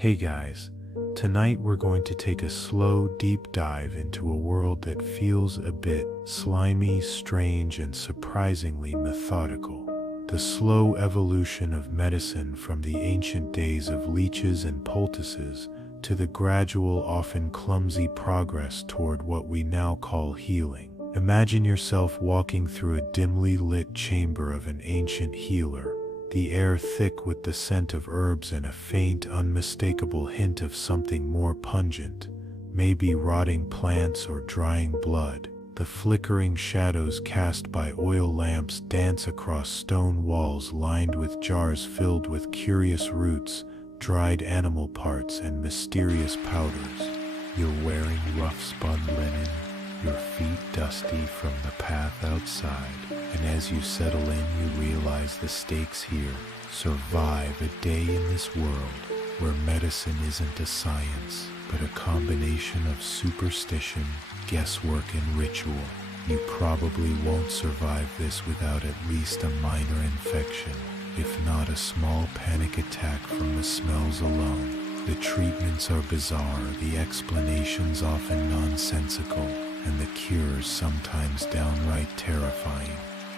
Hey guys, tonight we're going to take a slow, deep dive into a world that feels a bit slimy, strange, and surprisingly methodical. The slow evolution of medicine from the ancient days of leeches and poultices to the gradual, often clumsy progress toward what we now call healing. Imagine yourself walking through a dimly lit chamber of an ancient healer, the air thick with the scent of herbs and a faint, unmistakable hint of something more pungent, maybe rotting plants or drying blood. The flickering shadows cast by oil lamps dance across stone walls lined with jars filled with curious roots, dried animal parts, and mysterious powders. You're wearing rough-spun linen, your feet dusty from the path outside, and as you settle in, you realize the stakes here. Survive a day in this world where medicine isn't a science, but a combination of superstition, guesswork, and ritual. You probably won't survive this without at least a minor infection, if not a small panic attack from the smells alone. The treatments are bizarre, the explanations often nonsensical, and the cures sometimes downright terrifying.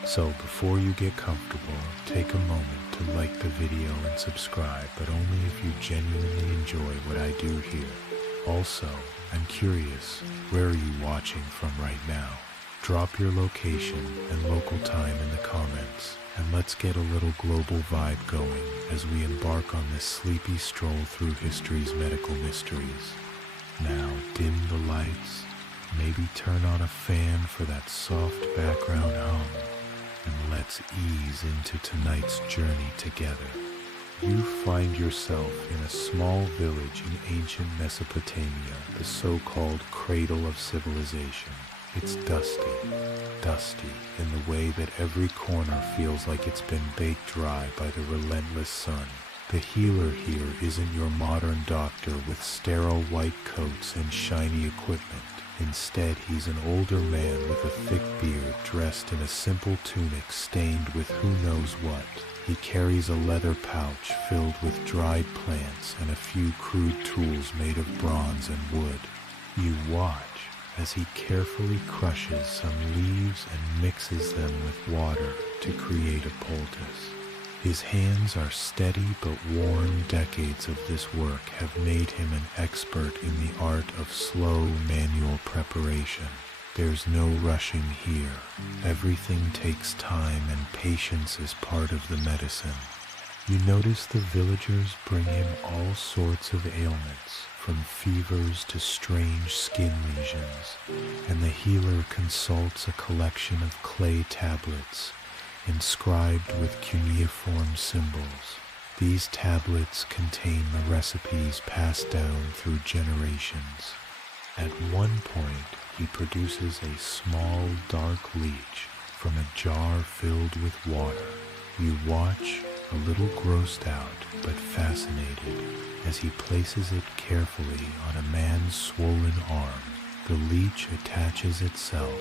So before you get comfortable, take a moment to like the video and subscribe, but only if you genuinely enjoy what I do here. Also, I'm curious, where are you watching from right now? Drop your location and local time in the comments, and let's get a little global vibe going as we embark on this sleepy stroll through history's medical mysteries. Now, dim the lights, maybe turn on a fan for that soft background hum, and let's ease into tonight's journey together. You find yourself in a small village in ancient Mesopotamia, the so-called cradle of civilization. It's dusty in the way that every corner feels like it's been baked dry by the relentless sun. The healer here isn't your modern doctor with sterile white coats and shiny equipment. Instead, he's an older man with a thick beard dressed in a simple tunic stained with who knows what. He carries a leather pouch filled with dried plants and a few crude tools made of bronze and wood. You watch as he carefully crushes some leaves and mixes them with water to create a poultice. His hands are steady but worn. Decades of this work have made him an expert in the art of slow manual preparation. There's no rushing here. Everything takes time, and patience is part of the medicine. You notice the villagers bring him all sorts of ailments, from fevers to strange skin lesions, and the healer consults a collection of clay tablets inscribed with cuneiform symbols. These tablets contain the recipes passed down through generations. At one point, he produces a small, dark leech from a jar filled with water. You watch, a little grossed out but fascinated, as he places it carefully on a man's swollen arm. The leech attaches itself,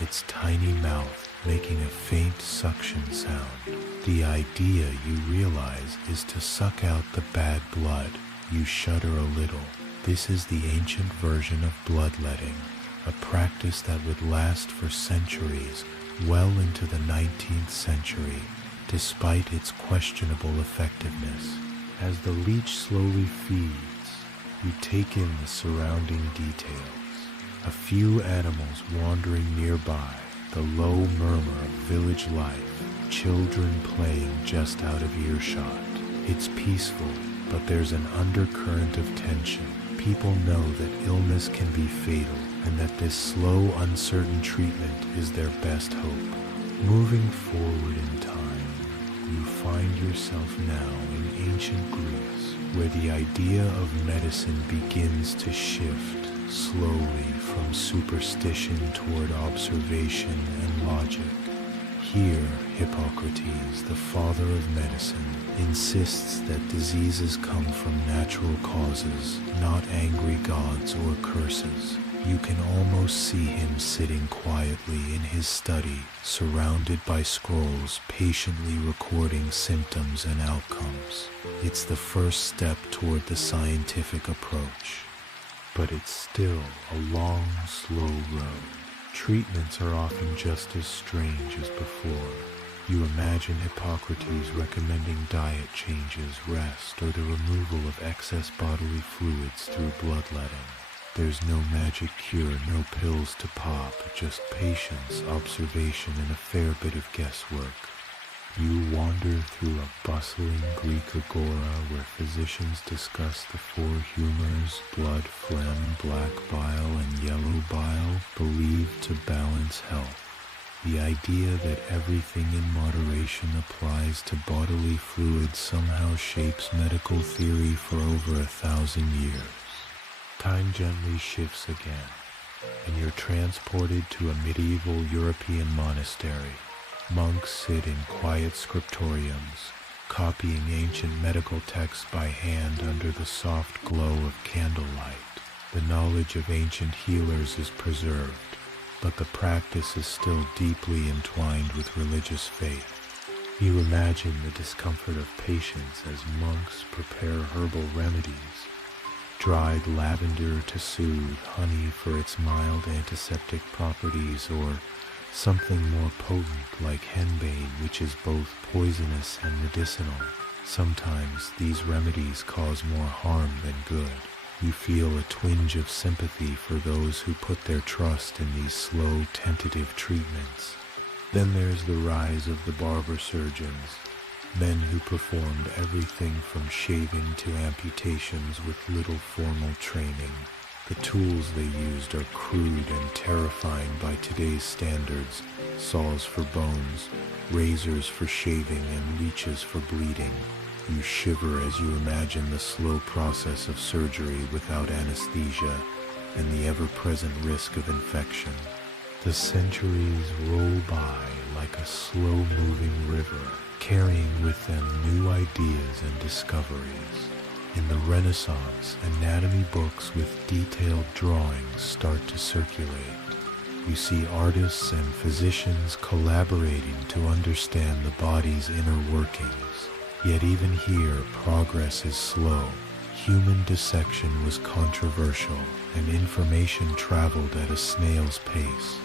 its tiny mouth making a faint suction sound. The idea, you realize, is to suck out the bad blood. You shudder a little. This is the ancient version of bloodletting, a practice that would last for centuries, well into the 19th century, despite its questionable effectiveness. As the leech slowly feeds, you take in the surrounding details. A few animals wandering nearby, the low murmur of village life, children playing just out of earshot. It's peaceful, but there's an undercurrent of tension. People know that illness can be fatal, and that this slow, uncertain treatment is their best hope. Moving forward in time, you find yourself now in ancient Greece, where the idea of medicine begins to shift slowly from superstition toward observation and logic. Here, Hippocrates, the father of medicine, insists that diseases come from natural causes, not angry gods or curses. You can almost see him sitting quietly in his study, surrounded by scrolls, patiently recording symptoms and outcomes. It's the first step toward the scientific approach. But it's still a long, slow road. Treatments are often just as strange as before. You imagine Hippocrates recommending diet changes, rest, or the removal of excess bodily fluids through bloodletting. There's no magic cure, no pills to pop, just patience, observation, and a fair bit of guesswork. You wander through a bustling Greek agora where physicians discuss the four humors, blood, phlegm, black bile, and yellow bile, believed to balance health. The idea that everything in moderation applies to bodily fluids somehow shapes medical theory for over 1,000 years. Time gently shifts again, and you're transported to a medieval European monastery. Monks sit in quiet scriptoriums, copying ancient medical texts by hand under the soft glow of candlelight. The knowledge of ancient healers is preserved, but the practice is still deeply entwined with religious faith. You imagine the discomfort of patients as monks prepare herbal remedies. Dried lavender to soothe, honey for its mild antiseptic properties, or something more potent like henbane, which is both poisonous and medicinal. Sometimes these remedies cause more harm than good. You feel a twinge of sympathy for those who put their trust in these slow, tentative treatments. Then there's the rise of the barber surgeons, men who performed everything from shaving to amputations with little formal training. The tools they used are crude and terrifying by today's standards: saws for bones, razors for shaving, and leeches for bleeding. You shiver as you imagine the slow process of surgery without anesthesia and the ever-present risk of infection. The centuries roll by like a slow-moving river, carrying with them new ideas and discoveries. In the Renaissance, anatomy books with detailed drawings start to circulate. You see artists and physicians collaborating to understand the body's inner workings. Yet even here, progress is slow. Human dissection was controversial, and information traveled at a snail's pace.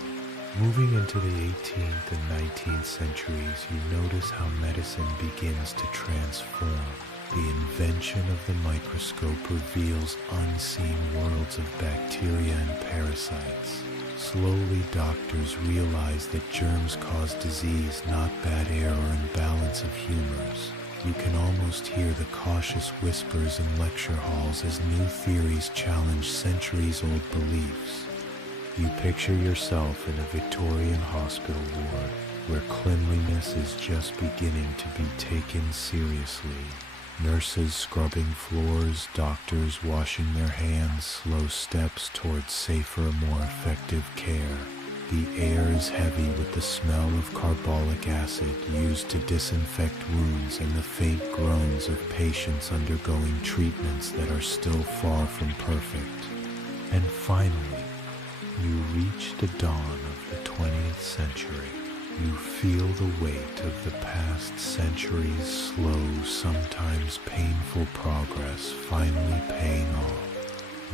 Moving into the 18th and 19th centuries, you notice how medicine begins to transform. The invention of the microscope reveals unseen worlds of bacteria and parasites. Slowly, doctors realize that germs cause disease, not bad air or imbalance of humors. You can almost hear the cautious whispers in lecture halls as new theories challenge centuries-old beliefs. You picture yourself in a Victorian hospital ward, where cleanliness is just beginning to be taken seriously. Nurses scrubbing floors, doctors washing their hands, slow steps towards safer, more effective care. The air is heavy with the smell of carbolic acid used to disinfect wounds and the faint groans of patients undergoing treatments that are still far from perfect. And finally, you reach the dawn of the 20th century. You feel the weight of the past century's slow, sometimes painful progress finally paying off.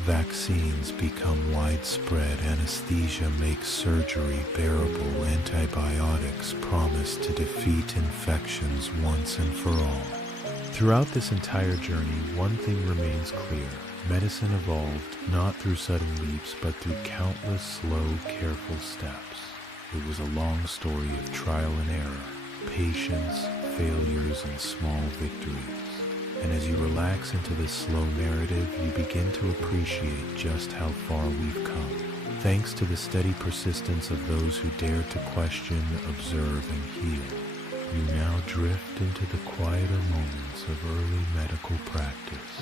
Vaccines become widespread, anesthesia makes surgery bearable, antibiotics promise to defeat infections once and for all. Throughout this entire journey, one thing remains clear. Medicine evolved not through sudden leaps, but through countless slow, careful steps. It was a long story of trial and error, patience, failures, and small victories. And as you relax into this slow narrative, you begin to appreciate just how far we've come. Thanks to the steady persistence of those who dare to question, observe, and heal, you now drift into the quieter moments of early medical practice.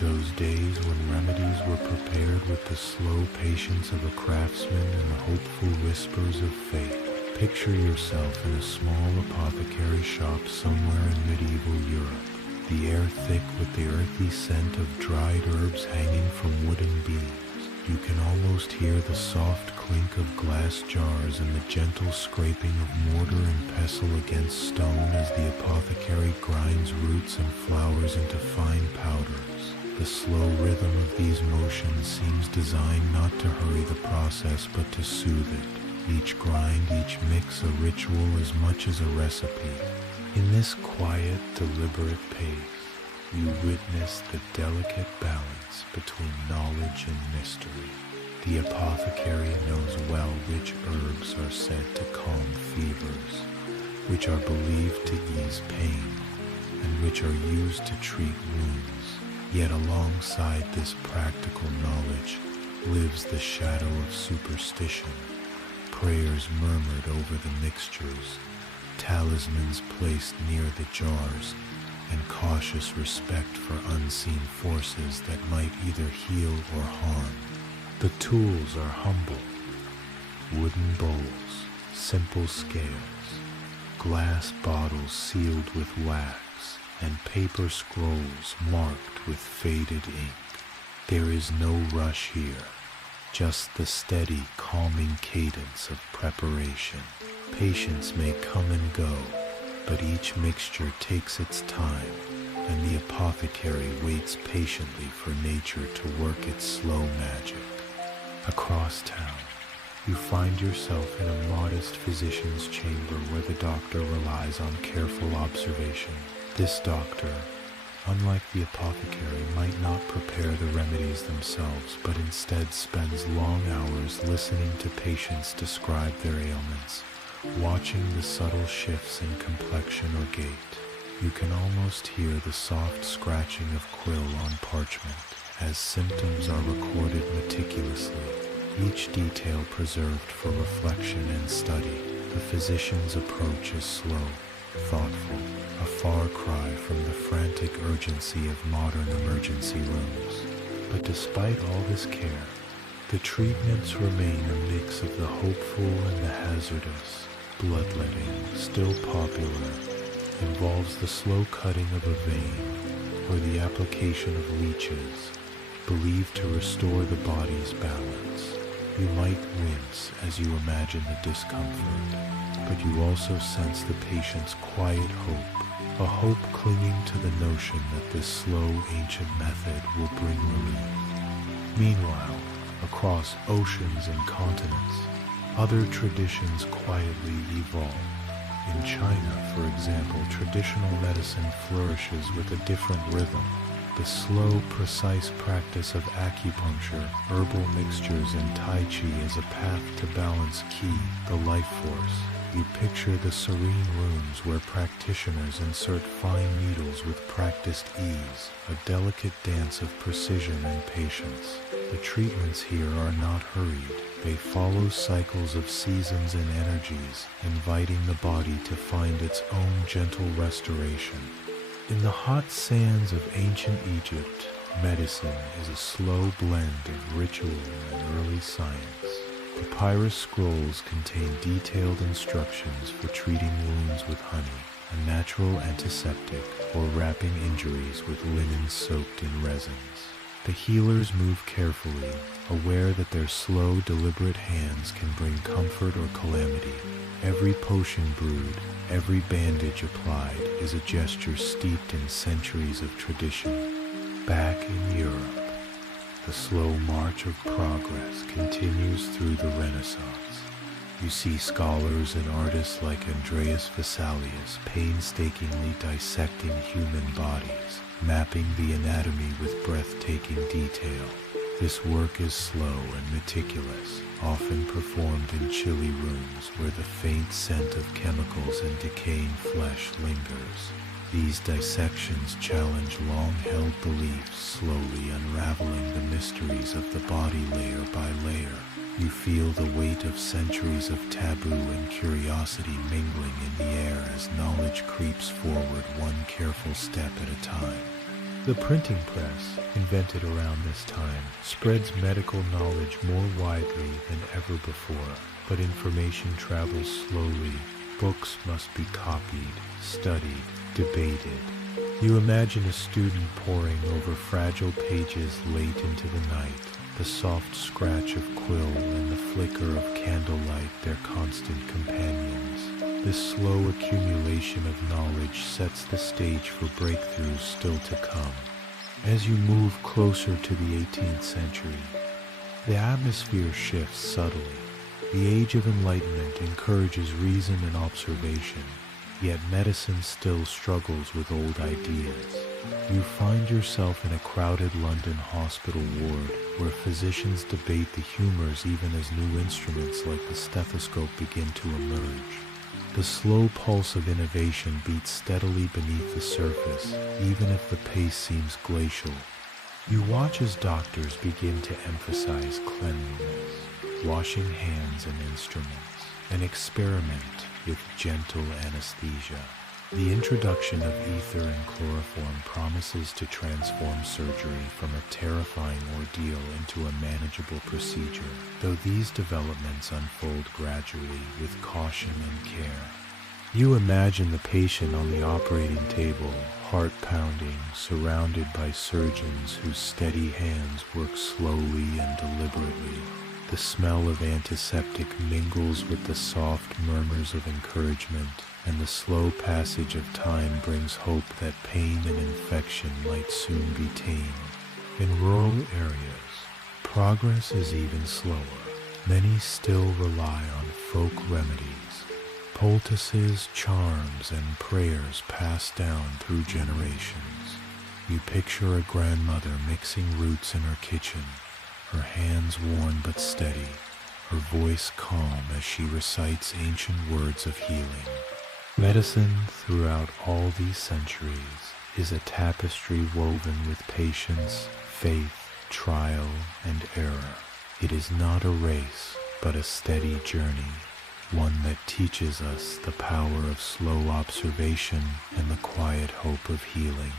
Those days when remedies were prepared with the slow patience of a craftsman and the hopeful whispers of faith. Picture yourself in a small apothecary shop somewhere in medieval Europe. The air thick with the earthy scent of dried herbs hanging from wooden beams. You can almost hear the soft clink of glass jars and the gentle scraping of mortar and pestle against stone as the apothecary grinds roots and flowers into fine powders. The slow rhythm of these motions seems designed not to hurry the process but to soothe it. Each grind, each mix a ritual as much as a recipe. In this quiet, deliberate pace, you witness the delicate balance between knowledge and mystery. The apothecary knows well which herbs are said to calm fevers, which are believed to ease pain, and which are used to treat wounds. Yet alongside this practical knowledge lives the shadow of superstition, prayers murmured over the mixtures, talismans placed near the jars, and cautious respect for unseen forces that might either heal or harm. The tools are humble: wooden bowls, simple scales, glass bottles sealed with wax, and paper scrolls marked with faded ink. There is no rush here, just the steady, calming cadence of preparation. Patients may come and go, but each mixture takes its time, and the apothecary waits patiently for nature to work its slow magic. Across town, you find yourself in a modest physician's chamber where the doctor relies on careful observation. This doctor, unlike the apothecary, might not prepare the remedies themselves, but instead spends long hours listening to patients describe their ailments, watching the subtle shifts in complexion or gait. You can almost hear the soft scratching of quill on parchment as symptoms are recorded meticulously, each detail preserved for reflection and study. The physician's approach is slow, thoughtful, a far cry from the frantic urgency of modern emergency rooms. But despite all this care, the treatments remain a mix of the hopeful and the hazardous. Bloodletting, still popular, involves the slow cutting of a vein or the application of leeches, believed to restore the body's balance. You might wince as you imagine the discomfort, but you also sense the patient's quiet hope, a hope clinging to the notion that this slow, ancient method will bring relief. Meanwhile, across oceans and continents, other traditions quietly evolve. In China, for example, traditional medicine flourishes with a different rhythm. The slow, precise practice of acupuncture, herbal mixtures, and Tai Chi as a path to balance Qi, the life force. You picture the serene rooms where practitioners insert fine needles with practiced ease, a delicate dance of precision and patience. The treatments here are not hurried. They follow cycles of seasons and energies, inviting the body to find its own gentle restoration. In the hot sands of ancient Egypt, medicine is a slow blend of ritual and early science. Papyrus scrolls contain detailed instructions for treating wounds with honey, a natural antiseptic, or wrapping injuries with linen soaked in resins. The healers move carefully, aware that their slow, deliberate hands can bring comfort or calamity. Every potion brewed, every bandage applied is a gesture steeped in centuries of tradition. Back in Europe, the slow march of progress continues through the Renaissance. You see scholars and artists like Andreas Vesalius painstakingly dissecting human bodies, mapping the anatomy with breathtaking detail. This work is slow and meticulous, often performed in chilly rooms where the faint scent of chemicals and decaying flesh lingers. These dissections challenge long-held beliefs, slowly unraveling the mysteries of the body layer by layer. You feel the weight of centuries of taboo and curiosity mingling in the air as knowledge creeps forward one careful step at a time. The printing press, invented around this time, spreads medical knowledge more widely than ever before, but information travels slowly. Books must be copied, studied, debated. You imagine a student poring over fragile pages late into the night, the soft scratch of quill and the flicker of candlelight their constant companions. This slow accumulation of knowledge sets the stage for breakthroughs still to come. As you move closer to the 18th century, the atmosphere shifts subtly. The Age of Enlightenment encourages reason and observation, yet medicine still struggles with old ideas. You find yourself in a crowded London hospital ward where physicians debate the humors even as new instruments like the stethoscope begin to emerge. The slow pulse of innovation beats steadily beneath the surface, even if the pace seems glacial. You watch as doctors begin to emphasize cleanliness, washing hands and instruments, and experiment with gentle anesthesia. The introduction of ether and chloroform promises to transform surgery from a terrifying ordeal into a manageable procedure, though these developments unfold gradually with caution and care. You imagine the patient on the operating table, heart pounding, surrounded by surgeons whose steady hands work slowly and deliberately. The smell of antiseptic mingles with the soft murmurs of encouragement, and the slow passage of time brings hope that pain and infection might soon be tamed. In rural areas, progress is even slower. Many still rely on folk remedies, poultices, charms, and prayers passed down through generations. You picture a grandmother mixing roots in her kitchen, her hands worn but steady, her voice calm as she recites ancient words of healing. Medicine, throughout all these centuries, is a tapestry woven with patience, faith, trial, and error. It is not a race, but a steady journey, one that teaches us the power of slow observation and the quiet hope of healing.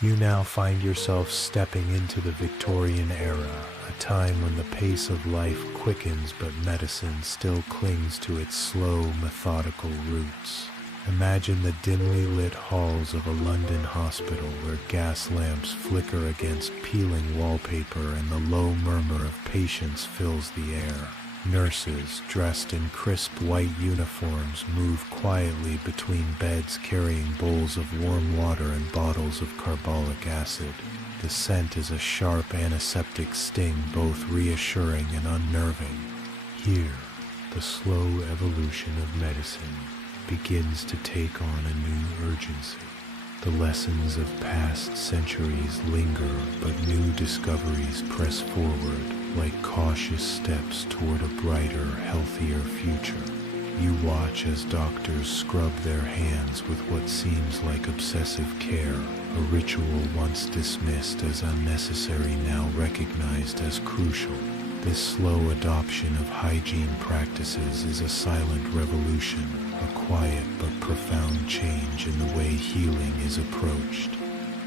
You now find yourself stepping into the Victorian era, a time when the pace of life quickens but medicine still clings to its slow, methodical roots. Imagine the dimly lit halls of a London hospital where gas lamps flicker against peeling wallpaper and the low murmur of patients fills the air. Nurses, dressed in crisp white uniforms, move quietly between beds carrying bowls of warm water and bottles of carbolic acid. The scent is a sharp antiseptic sting, both reassuring and unnerving. Here, the slow evolution of medicine begins to take on a new urgency. The lessons of past centuries linger, but new discoveries press forward like cautious steps toward a brighter, healthier future. You watch as doctors scrub their hands with what seems like obsessive care, a ritual once dismissed as unnecessary now recognized as crucial. This slow adoption of hygiene practices is a silent revolution, a quiet but profound change in the way healing is approached.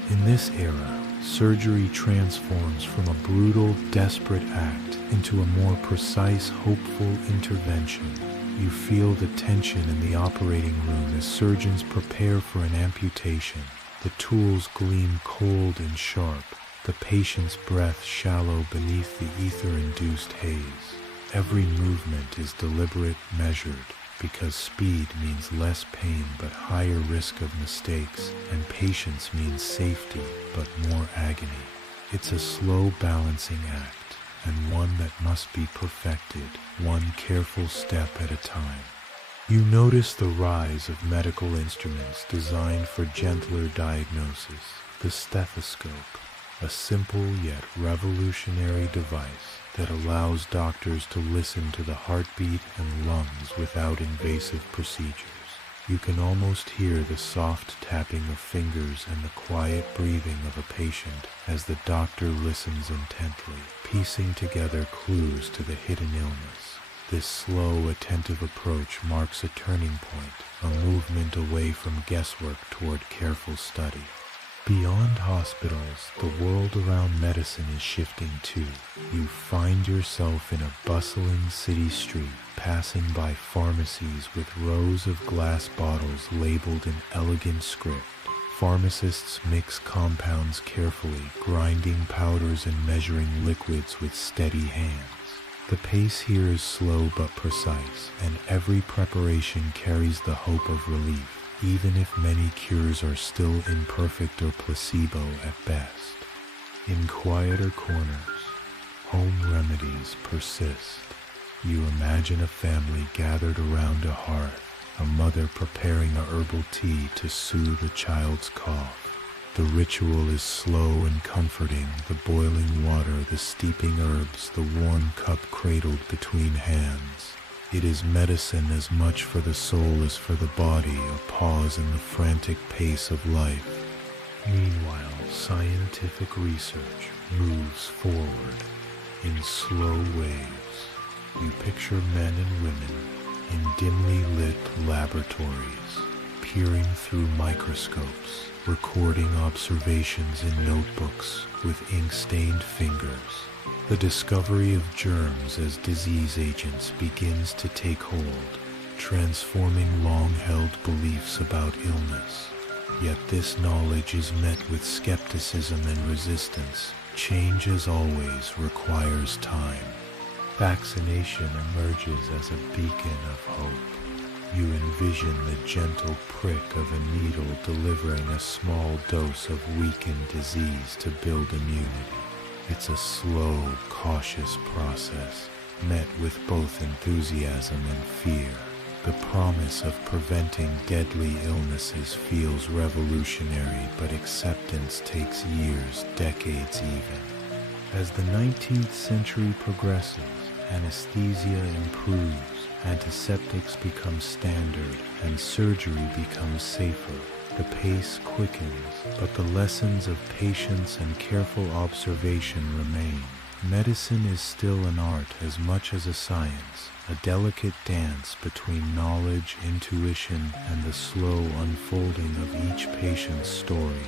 In this era, surgery transforms from a brutal, desperate act into a more precise, hopeful intervention. You feel the tension in the operating room as surgeons prepare for an amputation. The tools gleam cold and sharp, the patient's breath shallow beneath the ether-induced haze. Every movement is deliberate, measured, because speed means less pain but higher risk of mistakes, and patience means safety but more agony. It's a slow balancing act, and one that must be perfected, one careful step at a time. You notice the rise of medical instruments designed for gentler diagnosis. The stethoscope, a simple yet revolutionary device that allows doctors to listen to the heartbeat and lungs without invasive procedures. You can almost hear the soft tapping of fingers and the quiet breathing of a patient as the doctor listens intently, piecing together clues to the hidden illness. This slow, attentive approach marks a turning point, a movement away from guesswork toward careful study. Beyond hospitals, the world around medicine is shifting too. You find yourself in a bustling city street, passing by pharmacies with rows of glass bottles labeled in elegant script, Pharmacists mix compounds carefully, grinding powders and measuring liquids with steady hands. The pace here is slow but precise, and every preparation carries the hope of relief, even if many cures are still imperfect or placebo at best. In quieter corners, home remedies persist. You imagine a family gathered around a hearth, a mother preparing a herbal tea to soothe a child's cough. The ritual is slow and comforting, the boiling water, the steeping herbs, the warm cup cradled between hands. It is medicine as much for the soul as for the body, a pause in the frantic pace of life. Meanwhile, scientific research moves forward in slow waves. You picture men and women in dimly lit laboratories, peering through microscopes, recording observations in notebooks with ink-stained fingers. The discovery of germs as disease agents begins to take hold, transforming long-held beliefs about illness. Yet this knowledge is met with skepticism and resistance. Change, as always, requires time. Vaccination emerges as a beacon of hope. You envision the gentle prick of a needle delivering a small dose of weakened disease to build immunity. It's a slow, cautious process, met with both enthusiasm and fear. The promise of preventing deadly illnesses feels revolutionary, but acceptance takes years, decades even. As the 19th century progresses, anesthesia improves, antiseptics become standard, and surgery becomes safer. The pace quickens, but the lessons of patience and careful observation remain. Medicine is still an art as much as a science, a delicate dance between knowledge, intuition, and the slow unfolding of each patient's story.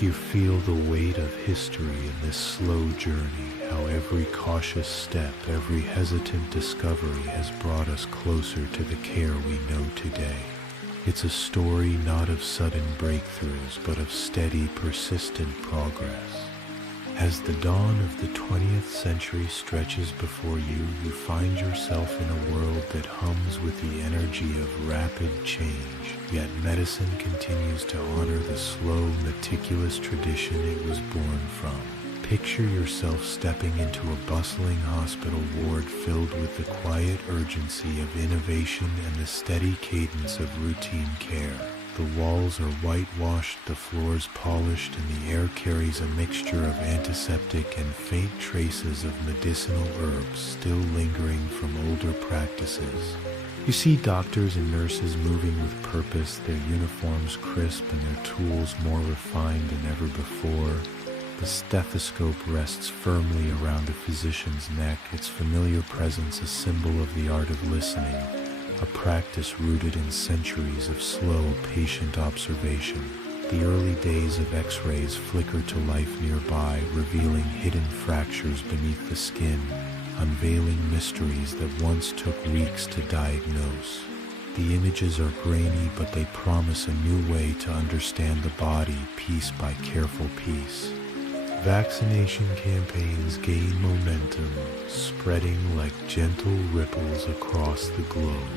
You feel the weight of history in this slow journey, how every cautious step, every hesitant discovery has brought us closer to the care we know today. It's a story not of sudden breakthroughs, but of steady, persistent progress. As the dawn of the 20th century stretches before you, you find yourself in a world that hums with the energy of rapid change. Yet medicine continues to honor the slow, meticulous tradition it was born from. Picture yourself stepping into a bustling hospital ward filled with the quiet urgency of innovation and the steady cadence of routine care. The walls are whitewashed, the floors polished, and the air carries a mixture of antiseptic and faint traces of medicinal herbs still lingering from older practices. You see doctors and nurses moving with purpose, their uniforms crisp and their tools more refined than ever before. The stethoscope rests firmly around the physician's neck, its familiar presence a symbol of the art of listening, a practice rooted in centuries of slow, patient observation. The early days of X-rays flicker to life nearby, revealing hidden fractures beneath the skin, unveiling mysteries that once took weeks to diagnose. The images are grainy, but they promise a new way to understand the body, piece by careful piece. Vaccination campaigns gain momentum, spreading like gentle ripples across the globe.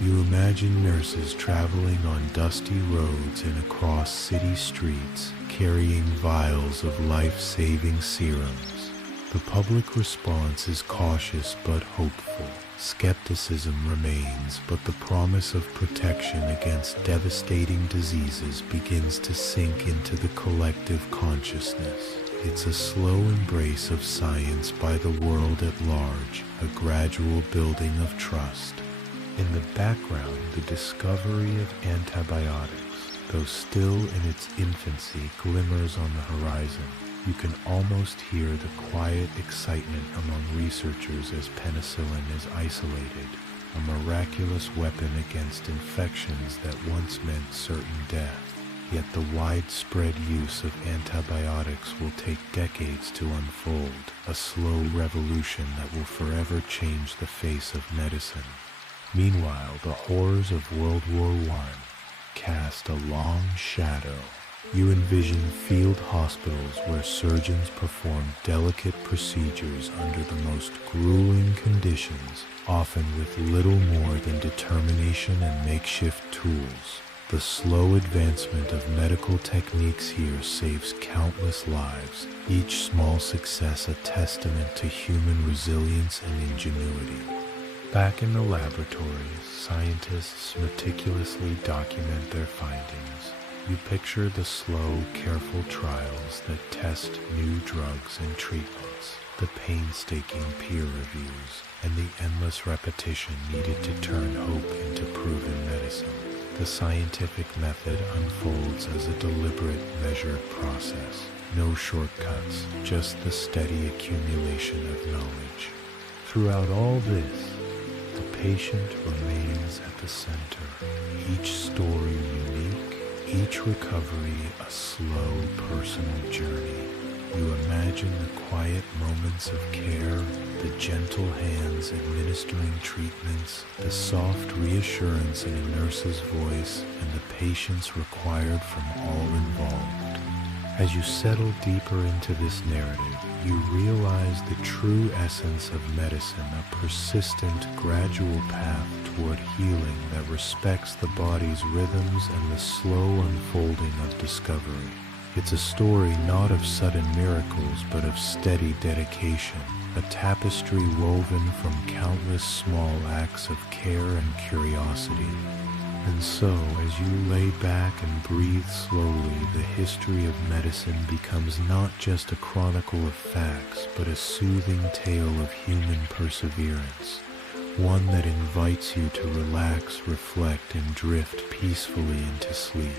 You imagine nurses traveling on dusty roads and across city streets, carrying vials of life-saving serums. The public response is cautious but hopeful. Skepticism remains, but the promise of protection against devastating diseases begins to sink into the collective consciousness. It's a slow embrace of science by the world at large, a gradual building of trust. In the background, the discovery of antibiotics, though still in its infancy, glimmers on the horizon. You can almost hear the quiet excitement among researchers as penicillin is isolated, a miraculous weapon against infections that once meant certain death. Yet the widespread use of antibiotics will take decades to unfold, a slow revolution that will forever change the face of medicine. Meanwhile, the horrors of World War I cast a long shadow. You envision field hospitals where surgeons perform delicate procedures under the most grueling conditions, often with little more than determination and makeshift tools. The slow advancement of medical techniques here saves countless lives, each small success a testament to human resilience and ingenuity. Back in the laboratories, scientists meticulously document their findings. You picture the slow, careful trials that test new drugs and treatments, the painstaking peer reviews, and the endless repetition needed to turn hope into proven medicine. The scientific method unfolds as a deliberate, measured process. No shortcuts, just the steady accumulation of knowledge. Throughout all this, the patient remains at the center, each story unique, each recovery a slow, personal journey. You imagine the quiet moments of care, the gentle hands administering treatments, the soft reassurance in a nurse's voice, and the patience required from all involved. As you settle deeper into this narrative, you realize the true essence of medicine, a persistent, gradual path toward healing that respects the body's rhythms and the slow unfolding of discovery. It's a story not of sudden miracles, but of steady dedication, a tapestry woven from countless small acts of care and curiosity. And so, as you lay back and breathe slowly, the history of medicine becomes not just a chronicle of facts, but a soothing tale of human perseverance, one that invites you to relax, reflect, and drift peacefully into sleep.